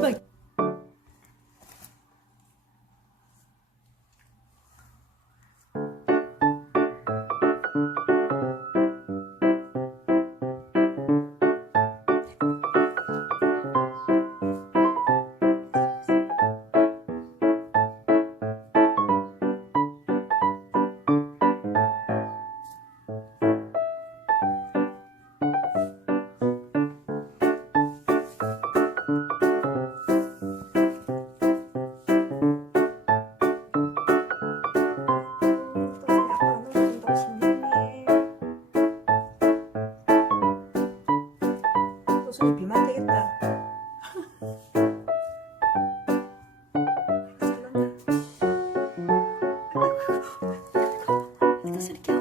like 비만 되겠다. 잘난다. 아이고, 아이고,